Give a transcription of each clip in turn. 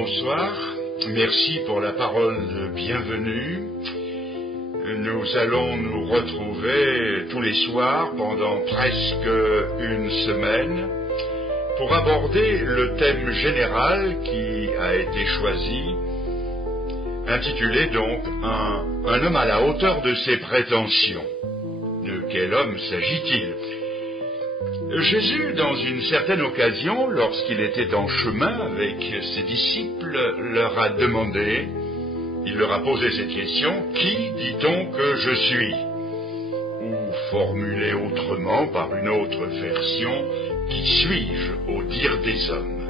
bonsoir. Merci pour la parole de bienvenue. Nous allons nous retrouver tous les soirs pendant presque une semaine pour aborder le thème général qui a été choisi, intitulé donc un homme à la hauteur de ses prétentions. De quel homme s'agit-il ? Jésus, dans une certaine occasion, lorsqu'il était en chemin avec ses disciples, leur a demandé, il leur a posé cette question, « Qui dit-on que je suis ?» Ou formulé autrement par une autre version, « Qui suis-je au dire des hommes ?»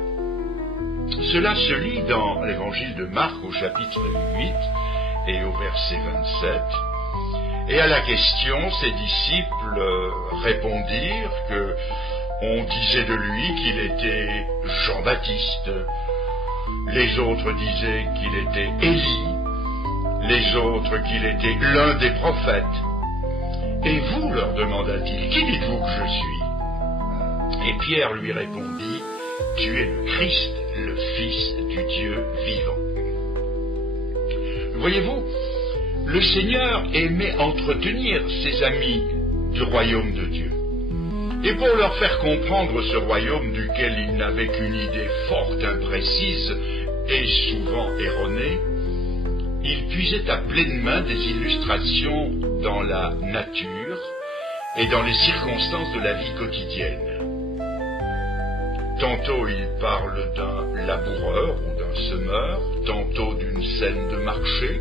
Cela se lit dans l'évangile de Marc au chapitre 8 et au verset 27. Et à la question, ses disciples répondirent que on disait de lui qu'il était Jean-Baptiste, les autres disaient qu'il était Élie, les autres qu'il était l'un des prophètes. Et vous, leur demanda-t-il, qui dites-vous que je suis ? Et Pierre lui répondit, tu es le Christ, le Fils du Dieu vivant. Voyez-vous, le Seigneur aimait entretenir ses amis du royaume de Dieu. Et pour leur faire comprendre ce royaume duquel ils n'avaient qu'une idée forte, imprécise et souvent erronée, il puisait à pleine main des illustrations dans la nature et dans les circonstances de la vie quotidienne. Tantôt il parle d'un laboureur ou d'un semeur, tantôt d'une scène de marché,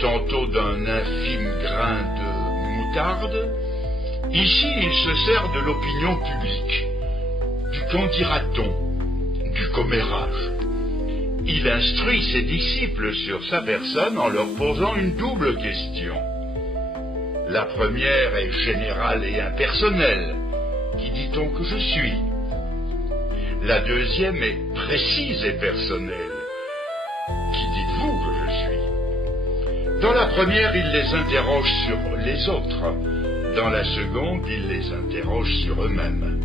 tantôt d'un infime grain de moutarde. Ici, il se sert de l'opinion publique, du qu'en dira-t-on, du commérage. Il instruit ses disciples sur sa personne en leur posant une double question. La première est générale et impersonnelle. Qui dit-on que je suis ? La deuxième est précise et personnelle. Qui dites-vous que je suis ? Dans la première, il les interroge sur les autres. Dans la seconde, il les interroge sur eux-mêmes.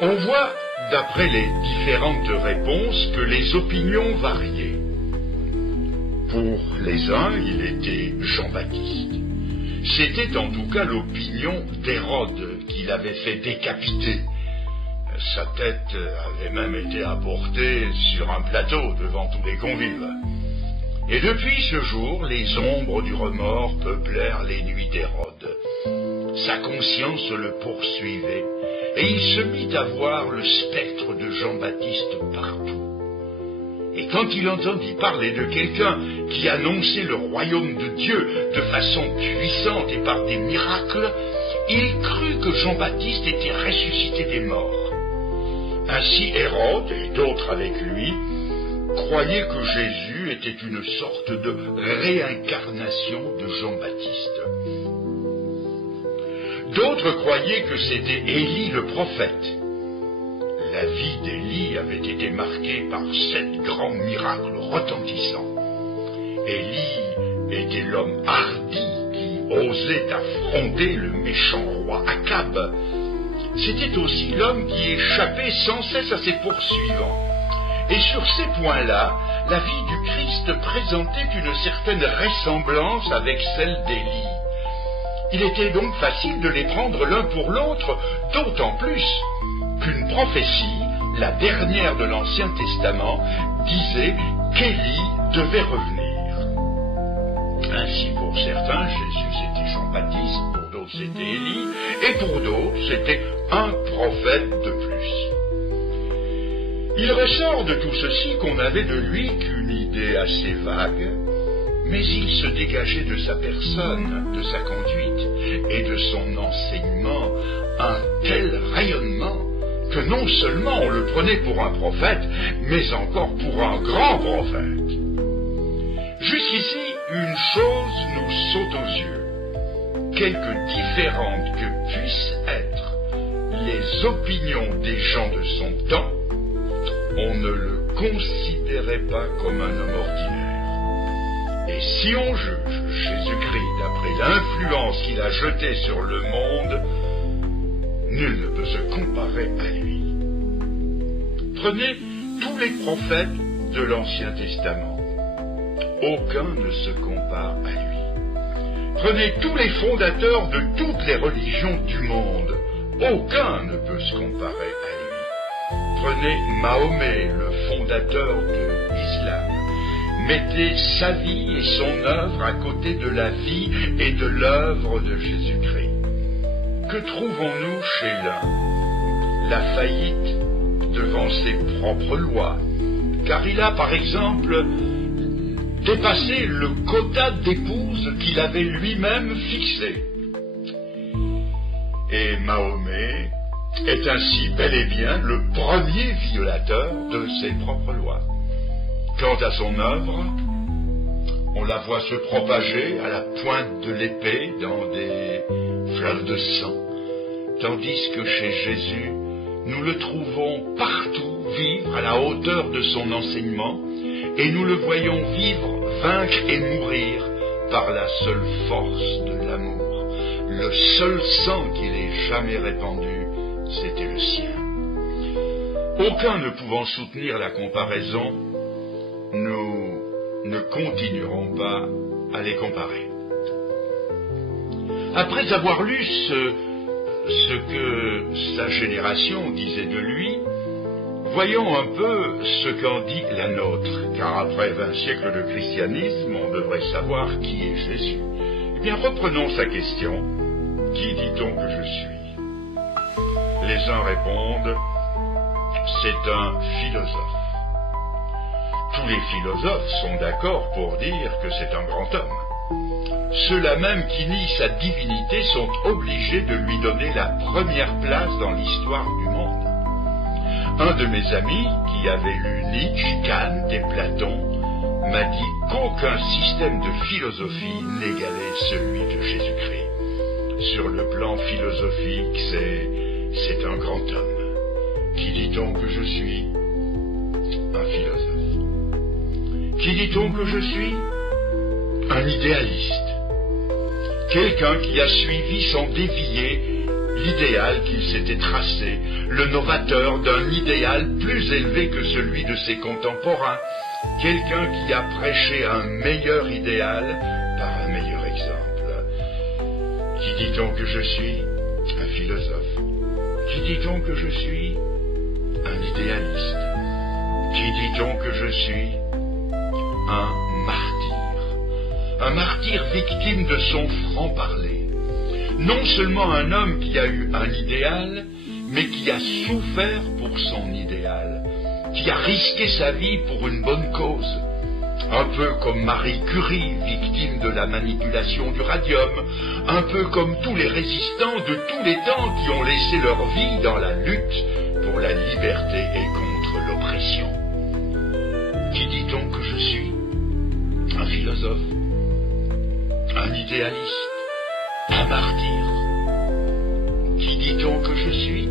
On voit, d'après les différentes réponses, que les opinions variaient. Pour les uns, il était Jean-Baptiste. C'était en tout cas l'opinion d'Hérode qui l'avait fait décapiter. Sa tête avait même été apportée sur un plateau devant tous les convives. Et depuis ce jour, les ombres du remords peuplèrent les nuits d'Hérode. Sa conscience le poursuivait, et il se mit à voir le spectre de Jean-Baptiste partout. Et quand il entendit parler de quelqu'un qui annonçait le royaume de Dieu de façon puissante et par des miracles, il crut que Jean-Baptiste était ressuscité des morts. Ainsi Hérode, et d'autres avec lui, croyaient que Jésus était une sorte de réincarnation de Jean-Baptiste. D'autres croyaient que c'était Élie le prophète. La vie d'Élie avait été marquée par 7 grands miracles retentissants. Élie était l'homme hardi qui osait affronter le méchant roi Akab. C'était aussi l'homme qui échappait sans cesse à ses poursuivants. Et sur ces points-là, la vie du Christ présentait une certaine ressemblance avec celle d'Élie. Il était donc facile de les prendre l'un pour l'autre, d'autant plus qu'une prophétie, la dernière de l'Ancien Testament, disait qu'Élie devait revenir. Ainsi, pour certains, Jésus c'était Jean-Baptiste, pour d'autres c'était Élie, et pour d'autres c'était un prophète de plus. Il ressort de tout ceci qu'on n'avait de lui qu'une idée assez vague, mais il se dégageait de sa personne, de sa conduite et de son enseignement un tel rayonnement que non seulement on le prenait pour un prophète, mais encore pour un grand prophète. Jusqu'ici, une chose nous saute aux yeux. Quelque différentes que puissent être les opinions des gens de son temps, on ne le considérait pas comme un homme ordinaire. Et si on juge Jésus-Christ d'après l'influence qu'il a jetée sur le monde, nul ne peut se comparer à lui. Prenez tous tous les prophètes de l'Ancien Testament. Aucun ne se compare à lui. Prenez tous les fondateurs de toutes les religions du monde. Aucun ne peut se comparer à lui. Prenez Mahomet, le fondateur de l'islam. Mettez sa vie et son œuvre à côté de la vie et de l'œuvre de Jésus-Christ. Que trouvons-nous chez l'un? La faillite devant ses propres lois, car il a, par exemple, dépassé le quota d'épouses qu'il avait lui-même fixé. Et Mahomet est ainsi bel et bien le premier violateur de ses propres lois. Quant à son œuvre, on la voit se propager à la pointe de l'épée dans des fleuves de sang, tandis que chez Jésus, nous le trouvons partout vivre à la hauteur de son enseignement, et nous le voyons vivre, vaincre et mourir par la seule force de l'amour. Le seul sang qu'il ait jamais répandu, c'était le sien. Aucun ne pouvant soutenir la comparaison, nous ne continuerons pas à les comparer. Après avoir lu ce que sa génération disait de lui, voyons un peu ce qu'en dit la nôtre, car après 20 siècles de christianisme, on devrait savoir qui est Jésus. Eh bien, reprenons sa question. Qui dit-on que je suis? Les uns répondent, c'est un philosophe. Tous les philosophes sont d'accord pour dire que c'est un grand homme. Ceux-là même qui nient sa divinité sont obligés de lui donner la première place dans l'histoire du monde. Un de mes amis, qui avait lu Nietzsche, Kant et Platon, m'a dit qu'aucun système de philosophie n'égalait celui de Jésus-Christ. Sur le plan philosophique, c'est un grand homme. Qui dit-on que je suis? Un philosophe. Qui dit-on que je suis? Un idéaliste. Quelqu'un qui a suivi sans dévier l'idéal qu'il s'était tracé, le novateur d'un idéal plus élevé que celui de ses contemporains, quelqu'un qui a prêché un meilleur idéal par un meilleur exemple. Qui dit-on que je suis? Un philosophe. Qui dit-on que je suis? Un idéaliste. Qui dit-on que je suis? Un martyr victime de son franc-parler. Non seulement un homme qui a eu un idéal, mais qui a souffert pour son idéal, qui a risqué sa vie pour une bonne cause. Un peu comme Marie Curie, victime de la manipulation du radium, un peu comme tous les résistants de tous les temps qui ont laissé leur vie dans la lutte pour la liberté et contre l'oppression. Qui dit-on que je suis? Un philosophe, un idéaliste, un martyr. Qui dit-on que je suis?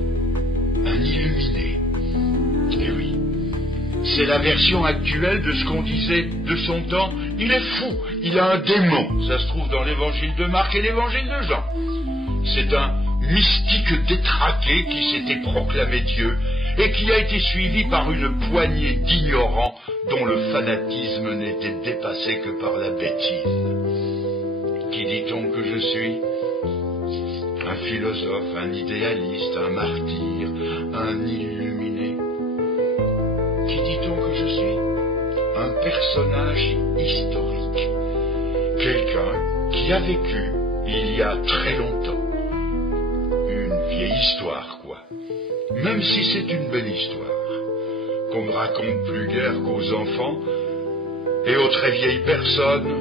Un illuminé. Eh oui, c'est la version actuelle de ce qu'on disait de son temps. Il est fou, il a un démon. Ça se trouve dans l'évangile de Marc et l'évangile de Jean. C'est un mystique détraqué qui s'était proclamé Dieu et qui a été suivi par une poignée d'ignorants dont le fanatisme n'était dépassé que par la bêtise. Qui dit-on que je suis? Un philosophe, un idéaliste, un martyr, un illuminé. Qui dit-on que je suis? Un personnage historique. Quelqu'un qui a vécu il y a très longtemps. Une vieille histoire, quoi. Même si c'est une belle histoire, qu'on ne raconte plus guère qu'aux enfants et aux très vieilles personnes,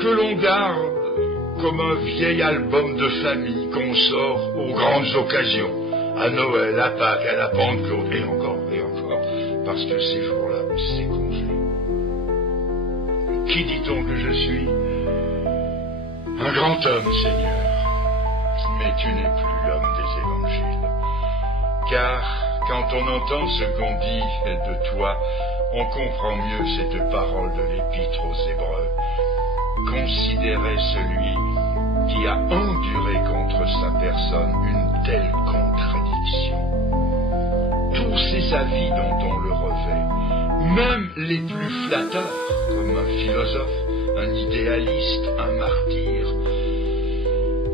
que l'on garde comme un vieil album de famille qu'on sort aux grandes occasions, à Noël, à Pâques, à la Pentecôte, et encore, parce que ces jours-là, c'est congé. Qui dit-on que je suis? Un grand homme, Seigneur, mais tu n'es plus l'homme des évangiles. Car quand on entend ce qu'on dit de toi, on comprend mieux cette parole de l'Épître aux Hébreux. Considérez celui qui a enduré contre sa personne une telle contradiction. Tous ces avis dont on le revêt Même les plus flatteurs, comme un philosophe, un idéaliste, un martyr,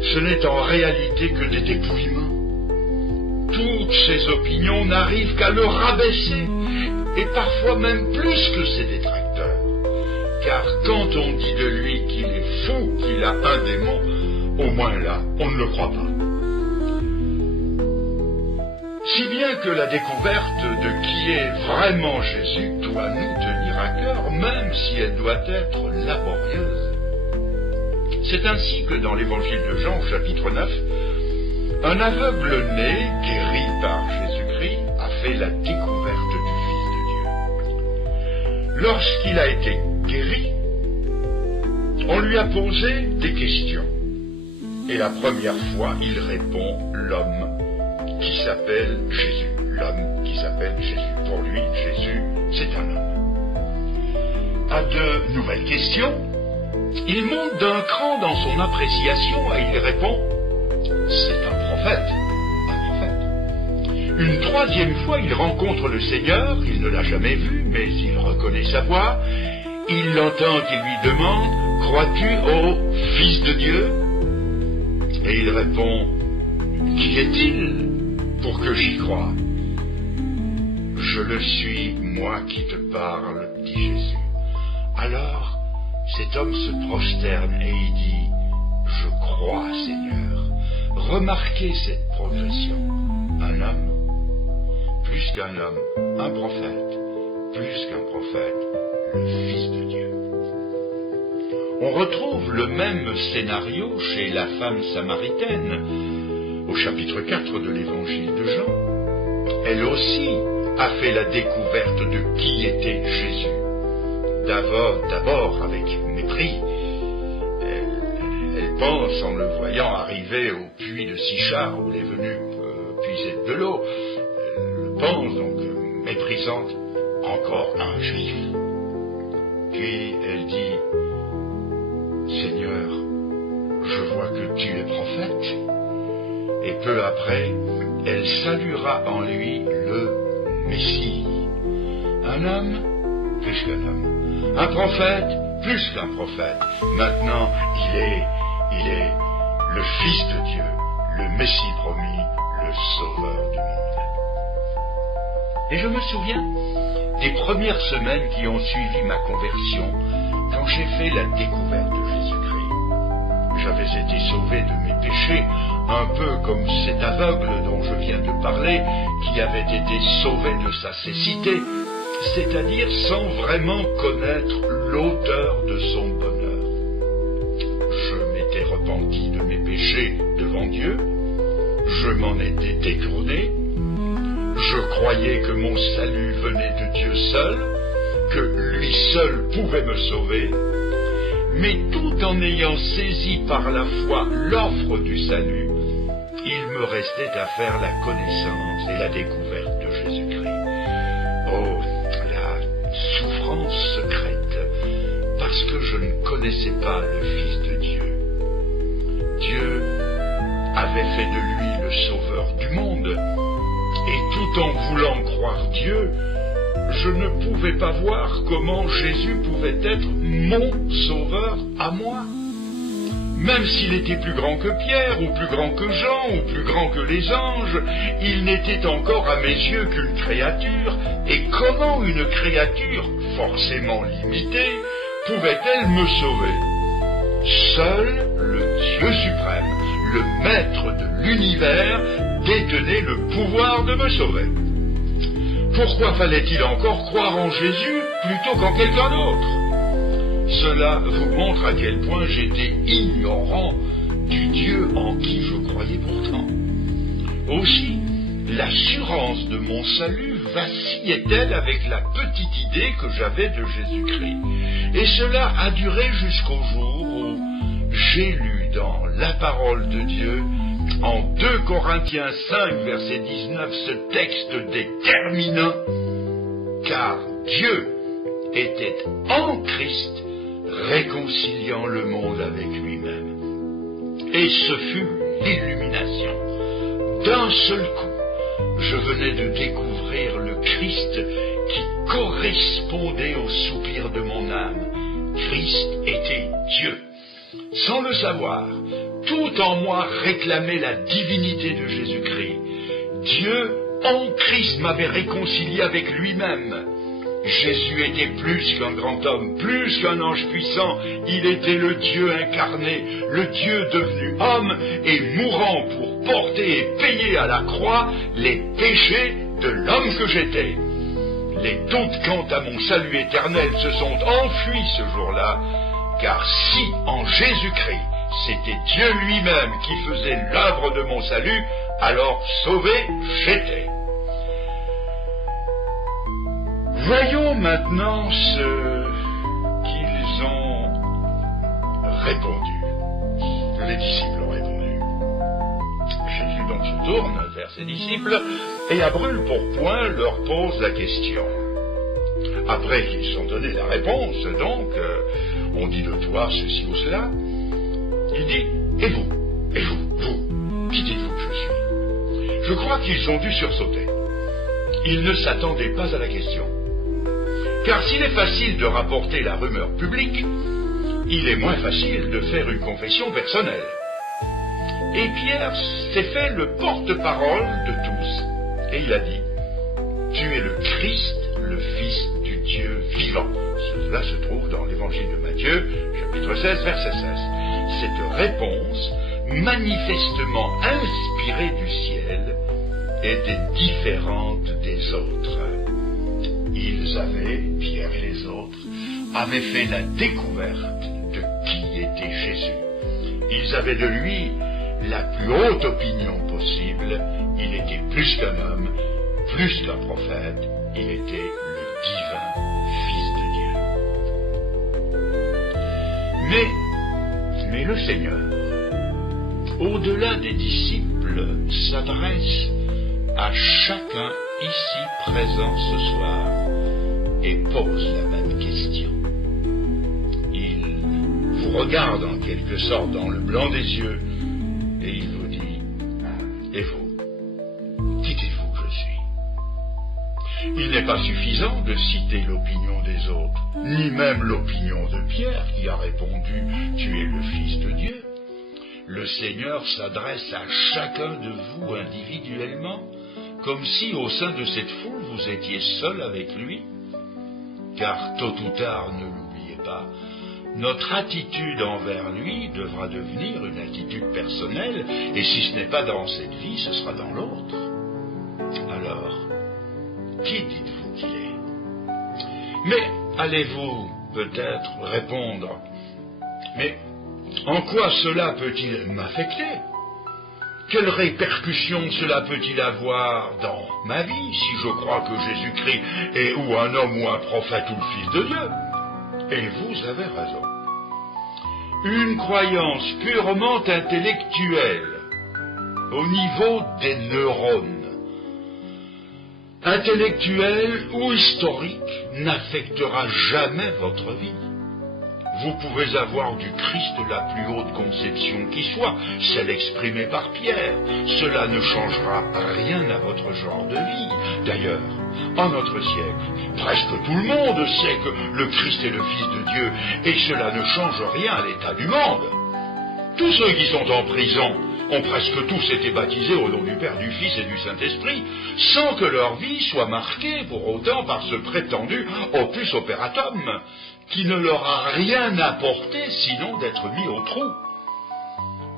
ce n'est en réalité que des dépouillements. Toutes ces opinions n'arrivent qu'à le rabaisser, et parfois même plus que ses détracteurs. Car quand on dit de lui qu'il est fou, qu'il a un démon, au moins là, on ne le croit pas. Si bien que la découverte de qui est vraiment Jésus doit nous tenir à cœur, même si elle doit être laborieuse. C'est ainsi que dans l'évangile de Jean, au chapitre 9, un aveugle né, guéri par Jésus-Christ, a fait la découverte du Fils de Dieu. Lorsqu'il a été guéri, on lui a posé des questions. Et la première fois, il répond l'homme qui s'appelle Jésus. L'homme qui s'appelle Jésus. Pour lui, Jésus, c'est un homme. À de nouvelles questions, il monte d'un cran dans son appréciation et il répond « C'est un prophète. Un prophète. » Une troisième fois, il rencontre le Seigneur, il ne l'a jamais vu, mais il reconnaît sa voix. Il l'entend qui lui demande « Crois-tu au Fils de Dieu ?» Et il répond « Qui est-il pour que j'y croie ?»« Je le suis, moi qui te parle, dit Jésus. » Alors, cet homme se prosterne et il dit « Je crois, Seigneur. » Remarquez cette progression. Un homme, plus qu'un homme, un prophète, plus qu'un prophète, le Fils de Dieu. On retrouve le même scénario chez la femme samaritaine, au chapitre 4 de l'évangile de Jean. Elle aussi a fait la découverte de qui était Jésus. D'abord avec mépris. Elle pense, en le voyant arriver au puits de Sichar, où il est venu puiser de l'eau, elle pense donc méprisante, encore un juif. Puis elle dit, Seigneur, je vois que tu es prophète. Et peu après, elle saluera en lui le Messie. Un homme, plus qu'un homme. Un prophète, plus qu'un prophète. Maintenant, il est le Fils de Dieu, le Messie promis, le Sauveur du monde. Et je me souviens des premières semaines qui ont suivi ma conversion, quand j'ai fait la découverte de Jésus-Christ. J'avais été sauvé de mes péchés, un peu comme cet aveugle dont je viens de parler, qui avait été sauvé de sa cécité, c'est-à-dire sans vraiment connaître l'auteur de son bonheur. Je m'étais repenti de mes péchés devant Dieu, je m'en étais détourné, je croyais que mon salut venait de Dieu seul, que lui seul pouvait me sauver, mais tout en ayant saisi par la foi l'offre du salut, il me restait à faire la connaissance et la découverte de Jésus-Christ. Oh, la souffrance secrète, parce que je ne connaissais pas le Fils de Dieu. Dieu avait fait de lui le sauveur du monde, et tout en voulant croire Dieu, je ne pouvais pas voir comment Jésus pouvait être mon sauveur à moi. Même s'il était plus grand que Pierre, ou plus grand que Jean, ou plus grand que les anges, il n'était encore à mes yeux qu'une créature, et comment une créature, forcément limitée, pouvait-elle me sauver? Seul le Dieu suprême, le maître de l'univers, détenait le pouvoir de me sauver. Pourquoi fallait-il encore croire en Jésus plutôt qu'en quelqu'un d'autre? Cela vous montre à quel point j'étais ignorant du Dieu en qui je croyais pourtant. Aussi, l'assurance de mon salut vacillait-elle avec la petite idée que j'avais de Jésus-Christ. Et cela a duré jusqu'au jour où j'ai lu dans la parole de Dieu, en 2 Corinthiens 5, verset 19, ce texte déterminant, car Dieu était en Christ, réconciliant le monde avec lui-même. Et ce fut l'illumination. D'un seul coup, je venais de découvrir le Christ qui correspondait au soupir de mon âme. Christ était Dieu. Sans le savoir, tout en moi réclamait la divinité de Jésus-Christ. Dieu, en Christ, m'avait réconcilié avec lui-même. Jésus était plus qu'un grand homme, plus qu'un ange puissant. Il était le Dieu incarné, le Dieu devenu homme et mourant pour porter et payer à la croix les péchés de l'homme que j'étais. Les doutes quant à mon salut éternel se sont enfuis ce jour-là, car si en Jésus-Christ c'était Dieu lui-même qui faisait l'œuvre de mon salut, alors sauvé j'étais. Voyons maintenant ce qu'ils ont répondu. Les disciples ont répondu. Jésus donc se tourne vers ses disciples et à brûle-pourpoint leur pose la question. Après qu'ils ont donné la réponse, donc, on dit de toi ceci ou cela, il dit, et vous, qui dites-vous que je suis? Je crois qu'ils ont dû sursauter. Ils ne s'attendaient pas à la question. Car s'il est facile de rapporter la rumeur publique, il est moins facile de faire une confession personnelle. Et Pierre s'est fait le porte-parole de tous. Et il a dit, tu es le Christ, le Fils du Dieu vivant. Cela se trouve dans l'évangile de Matthieu, chapitre 16, verset 16. Cette réponse, manifestement inspirée du ciel, était différente des autres. Ils avaient, Pierre et les autres, avaient fait la découverte de qui était Jésus. Ils avaient de lui la plus haute opinion possible. Il était plus qu'un homme, plus qu'un prophète. Il était le divin Fils de Dieu. Mais le Seigneur, au-delà des disciples, s'adresse à chacun ici présent ce soir et pose la même question. Il vous regarde en quelque sorte dans le blanc des yeux et il vous dit, et vous, qui dites-vous que je suis? Il n'est pas suffisant de citer l'opinion des autres, ni même l'opinion de Pierre qui a répondu, tu es le Fils de Dieu. Le Seigneur s'adresse à chacun de vous individuellement, comme si au sein de cette foule vous étiez seul avec lui. Car tôt ou tard, ne l'oubliez pas, notre attitude envers lui devra devenir une attitude personnelle, et si ce n'est pas dans cette vie, ce sera dans l'autre. Alors, qui dites-vous qu'il est? Mais allez-vous peut-être répondre, mais en quoi cela peut-il m'affecter? Quelles répercussions cela peut-il avoir dans ma vie si je crois que Jésus-Christ est ou un homme ou un prophète ou le Fils de Dieu? Et vous avez raison. Une croyance purement intellectuelle, au niveau des neurones, intellectuelle ou historique, n'affectera jamais votre vie. Vous pouvez avoir du Christ la plus haute conception qui soit, celle exprimée par Pierre. Cela ne changera rien à votre genre de vie. D'ailleurs, en notre siècle, presque tout le monde sait que le Christ est le Fils de Dieu, et cela ne change rien à l'état du monde. Tous ceux qui sont en prison ont presque tous été baptisés au nom du Père, du Fils et du Saint-Esprit, sans que leur vie soit marquée pour autant par ce prétendu opus operatum, qui ne leur a rien apporté sinon d'être mis au trou.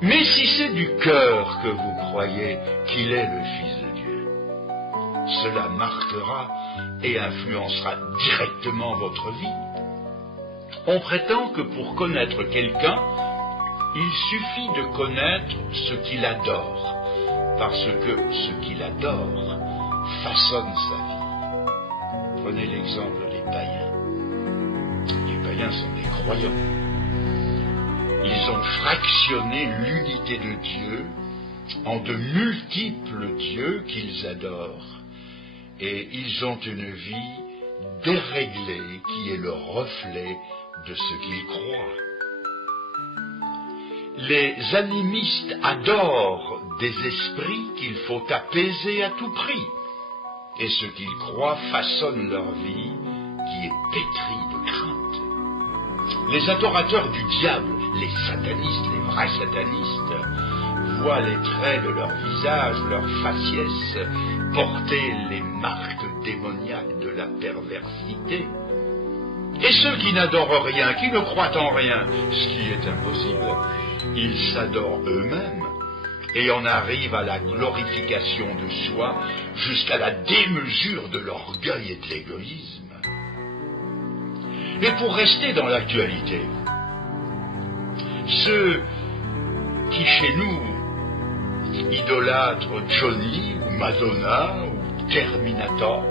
Mais si c'est du cœur que vous croyez qu'il est le Fils de Dieu, cela marquera et influencera directement votre vie. On prétend que pour connaître quelqu'un, il suffit de connaître ce qu'il adore, parce que ce qu'il adore façonne sa vie. Prenez l'exemple des païens. Les païens sont des croyants. Ils ont fractionné l'unité de Dieu en de multiples dieux qu'ils adorent, et ils ont une vie déréglée qui est le reflet de ce qu'ils croient. Les animistes adorent des esprits qu'il faut apaiser à tout prix. et ce qu'ils croient façonne leur vie qui est pétrie de crainte. Les adorateurs du diable, les satanistes, les vrais satanistes, voient les traits de leur visage, leur faciès, porter les marques démoniaques de la perversité. Et ceux qui n'adorent rien, qui ne croient en rien, ce qui est impossible, ils s'adorent eux-mêmes et en arrivent à la glorification de soi jusqu'à la démesure de l'orgueil et de l'égoïsme. Et pour rester dans l'actualité, ceux qui chez nous idolâtrent Johnny ou Madonna ou Terminator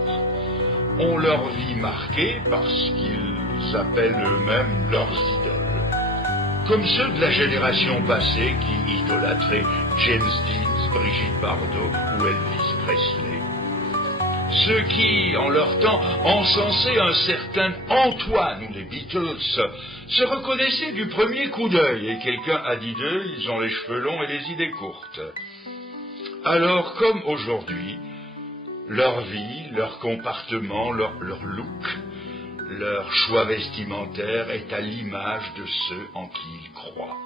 ont leur vie marquée parce qu'ils appellent eux-mêmes leurs idoles, comme ceux de la génération passée qui idolâtraient James Dean, Brigitte Bardot ou Elvis Presley. Ceux qui, en leur temps, encensaient un certain Antoine ou les Beatles, se reconnaissaient du premier coup d'œil, et quelqu'un a dit d'eux, ils ont les cheveux longs et les idées courtes. Alors, comme aujourd'hui, leur vie, leur comportement, leur look, leur choix vestimentaire est à l'image de ceux en qui ils croient.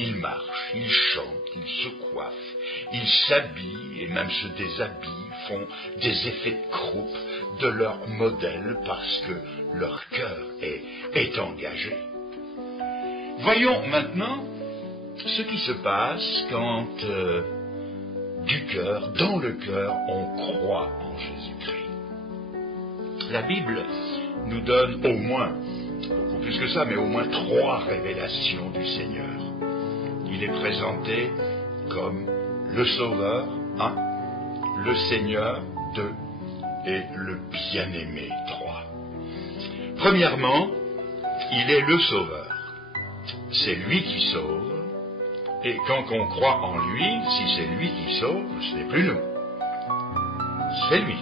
Ils marchent, ils chantent, ils se coiffent, ils s'habillent et même se déshabillent, font des effets de croupe de leur modèle parce que leur cœur est engagé. Voyons maintenant ce qui se passe quand du cœur, dans le cœur, on croit en Jésus-Christ. La Bible nous donne au moins, beaucoup plus que ça, mais au moins 3 révélations du Seigneur. Il est présenté comme le Sauveur, 1, le Seigneur, 2, et le Bien-Aimé, 3. Premièrement, il est le Sauveur. C'est lui qui sauve, et quand on croit en lui, si c'est lui qui sauve, ce n'est plus nous. C'est lui.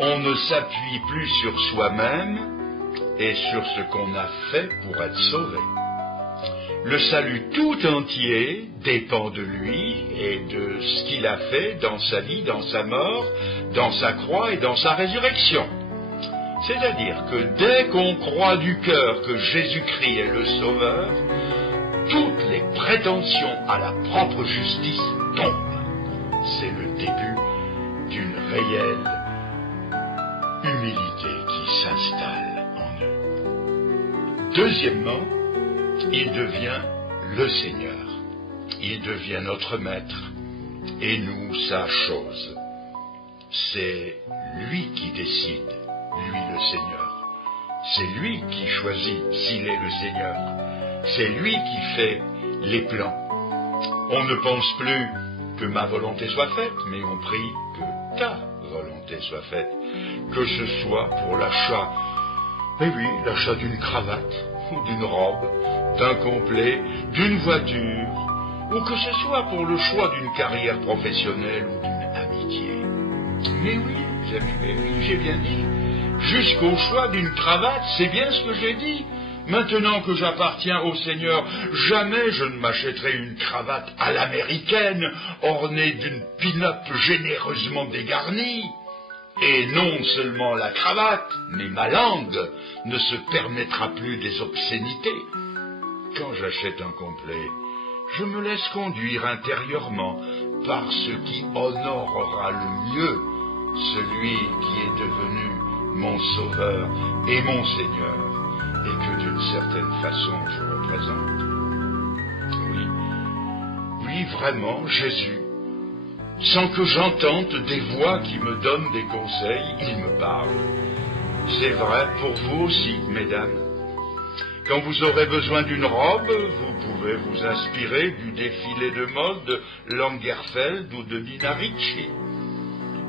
On ne s'appuie plus sur soi-même et sur ce qu'on a fait pour être sauvé. Le salut tout entier dépend de lui et de ce qu'il a fait dans sa vie, dans sa mort, dans sa croix et dans sa résurrection. C'est-à-dire que dès qu'on croit du cœur que Jésus-Christ est le Sauveur, toutes les prétentions à la propre justice tombent. C'est le début d'une réelle humilité qui s'installe en eux. Deuxièmement, il devient le Seigneur. Il devient notre maître et nous sa chose. C'est lui qui décide, lui le Seigneur. C'est lui qui choisit s'il est le Seigneur. C'est lui qui fait les plans. On ne pense plus que ma volonté soit faite, mais on prie que ta volonté soit faite. Que ce soit pour l'achat, l'achat d'une cravate, ou d'une robe, d'un complet, d'une voiture, ou que ce soit pour le choix d'une carrière professionnelle ou d'une amitié. Mais oui, mes amis, mais oui, j'ai bien dit. Jusqu'au choix d'une cravate, c'est bien ce que j'ai dit. Maintenant que j'appartiens au Seigneur, jamais je ne m'achèterai une cravate à l'américaine, ornée d'une pin-up généreusement dégarnie. Et non seulement la cravate, mais ma langue ne se permettra plus des obscénités. Quand j'achète un complet, je me laisse conduire intérieurement par ce qui honorera le mieux celui qui est devenu mon Sauveur et mon Seigneur, et que d'une certaine façon je représente. Oui, vraiment, Jésus, sans que j'entende des voix qui me donnent des conseils, il me parle. C'est vrai pour vous aussi, mesdames. Quand vous aurez besoin d'une robe, vous pouvez vous inspirer du défilé de mode de Lagerfeld ou de Nina Ricci.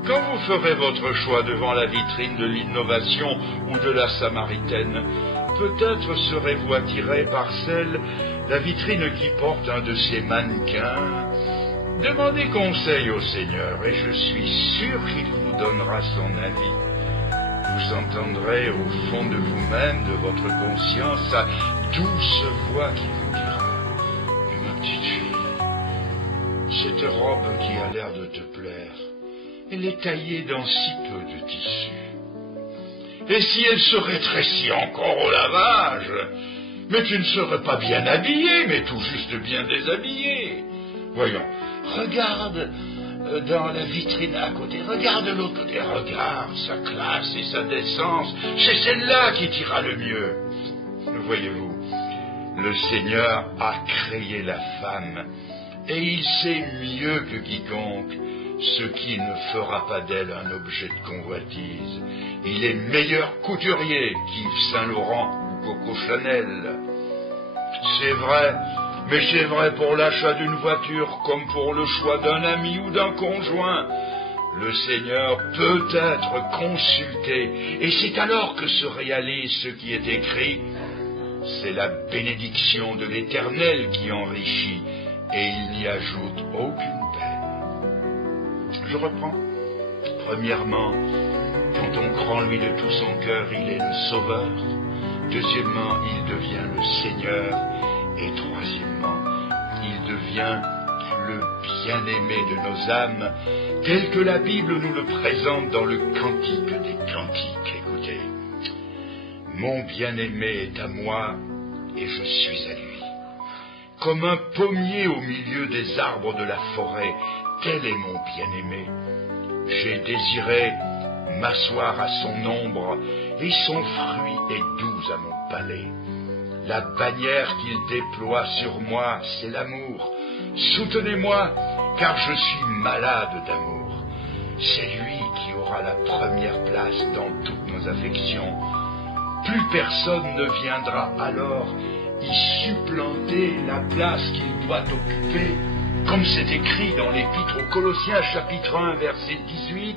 Quand vous ferez votre choix devant la vitrine de l'innovation ou de la Samaritaine, peut-être serez-vous attiré par la vitrine qui porte un de ces mannequins. Demandez conseil au Seigneur et je suis sûr qu'il vous donnera son avis. Vous entendrez au fond de vous-même, de votre conscience, sa douce voix qui vous dira « Ma petite fille, cette robe qui a l'air de te plaire elle est taillée dans si peu de tissu. Et si elle se rétrécit encore au lavage, mais tu ne serais pas bien habillé, mais tout juste bien déshabillé. Voyons, regarde dans la vitrine à côté, regarde de l'autre côté, regarde sa classe et sa décence, c'est celle-là qui t'ira le mieux. Voyez-vous, le Seigneur a créé la femme, et il sait mieux que quiconque ce qui ne fera pas d'elle un objet de convoitise. Il est meilleur couturier qu'Yves Saint-Laurent ou Coco Chanel. C'est vrai, mais c'est vrai pour l'achat d'une voiture comme pour le choix d'un ami ou d'un conjoint. Le Seigneur peut être consulté, et c'est alors que se réalise ce qui est écrit. C'est la bénédiction de l'Éternel qui enrichit, et il n'y ajoute aucune peine. Je reprends. Premièrement, quand on croit en lui de tout son cœur, il est le Sauveur. Deuxièmement, il devient le Seigneur. Et troisièmement, il devient le bien-aimé de nos âmes, tel que la Bible nous le présente dans le Cantique des Cantiques. Écoutez, mon bien-aimé est à moi et je suis à lui. Comme un pommier au milieu des arbres de la forêt, tel est mon bien-aimé. J'ai désiré m'asseoir à son ombre, et son fruit est doux à mon palais. La bannière qu'il déploie sur moi, c'est l'amour. Soutenez-moi, car je suis malade d'amour. C'est lui qui aura la première place dans toutes nos affections. Plus personne ne viendra alors y supplanter la place qu'il doit occuper, comme c'est écrit dans l'Épître aux Colossiens, chapitre 1, verset 18,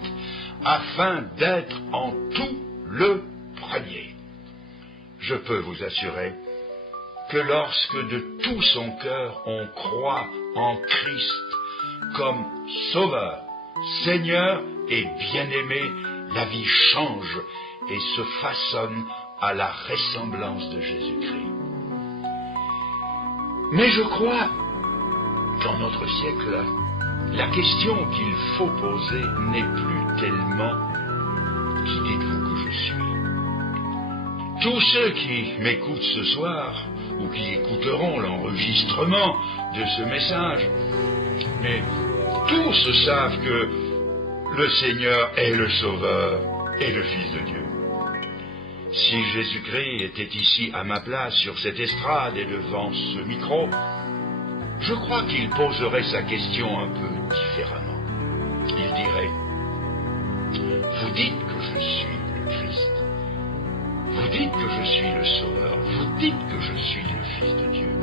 afin d'être en tout le premier. Je peux vous assurer que lorsque de tout son cœur on croit en Christ comme Sauveur, Seigneur et bien-aimé, la vie change et se façonne à la ressemblance de Jésus-Christ. Mais je crois qu'en notre siècle, la question qu'il faut poser n'est plus tellement « Qui dites-vous que je suis ?» Tous ceux qui m'écoutent ce soir, ou qui écouteront l'enregistrement de ce message, mais tous savent que le Seigneur est le Sauveur et le Fils de Dieu. Si Jésus-Christ était ici à ma place sur cette estrade et devant ce micro, je crois qu'il poserait sa question un peu différemment. Il dirait, vous dites que je suis le Christ, vous dites que je suis le Sauveur, vous dites que je suis le Fils de Dieu,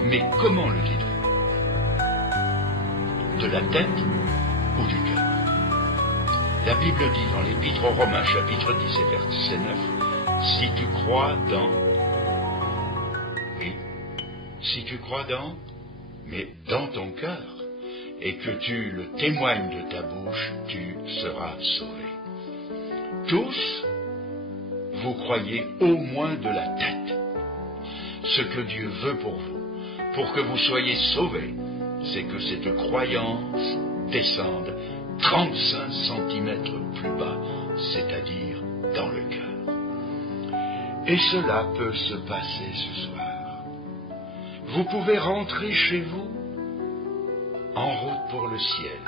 mais comment le dites-vous? De la tête ou du cœur? La Bible dit dans l'Épître aux Romains, chapitre 10 et verset 9, si tu crois dans... Oui, si tu crois dans... mais dans ton cœur, et que tu le témoignes de ta bouche, tu seras sauvé. Tous, vous croyez au moins de la tête. Ce que Dieu veut pour que vous soyez sauvés, c'est que cette croyance descende 35 cm plus bas, c'est-à-dire dans le cœur. Et cela peut se passer ce soir. Vous pouvez rentrer chez vous en route pour le ciel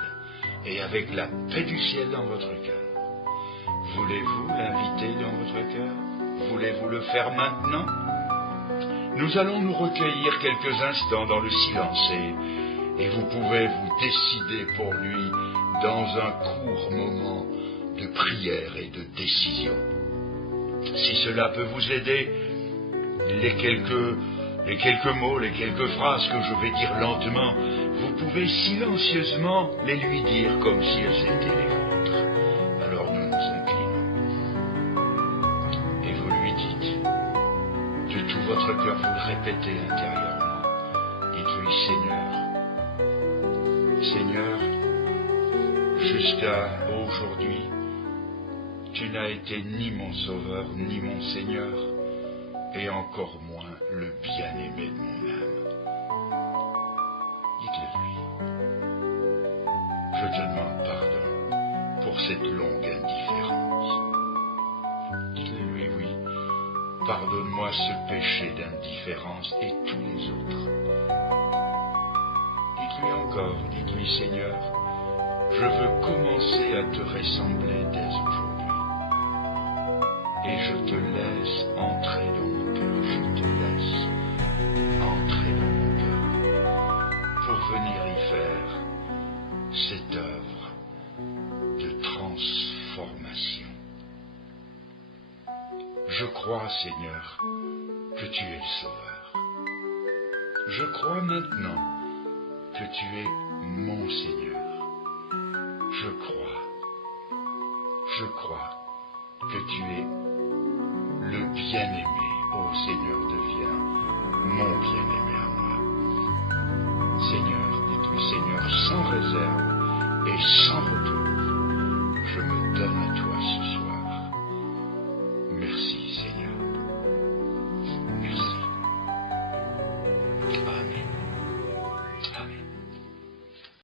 et avec la paix du ciel dans votre cœur. Voulez-vous l'inviter dans votre cœur? Voulez-vous le faire maintenant? Nous allons nous recueillir quelques instants dans le silence et vous pouvez vous décider pour lui dans un court moment de prière et de décision. Si cela peut vous aider, les quelques mots, les quelques phrases que je vais dire lentement, vous pouvez silencieusement les lui dire comme si elles étaient les vôtres. Alors nous nous inclinons. Et vous lui dites, de tout votre cœur, vous le répétez intérieurement. Dites-lui, Seigneur, jusqu'à aujourd'hui, tu n'as été ni mon Sauveur, ni mon Seigneur, et encore moins le bien-aimé de mon âme. Dites-le lui. Je te demande pardon. pour cette longue indifférence. Dites-lui, oui, pardonne-moi ce péché d'indifférence et tous les autres. Dites-lui encore, dites-lui, Seigneur, je veux commencer à te ressembler dès aujourd'hui. Et je te laisse entrer dans mon cœur, je te laisse entrer dans mon cœur pour venir y faire cette œuvre de transformation. Je crois, Seigneur, que tu es le Sauveur. Je crois maintenant que tu es mon Seigneur. Je crois que tu es le bien-aimé. Ô Seigneur, deviens mon bien-aimé à moi. Seigneur, dis-lui, Seigneur, sans réserve et sans retour, je me donne à toi ce soir. Merci, Seigneur. Merci. Amen.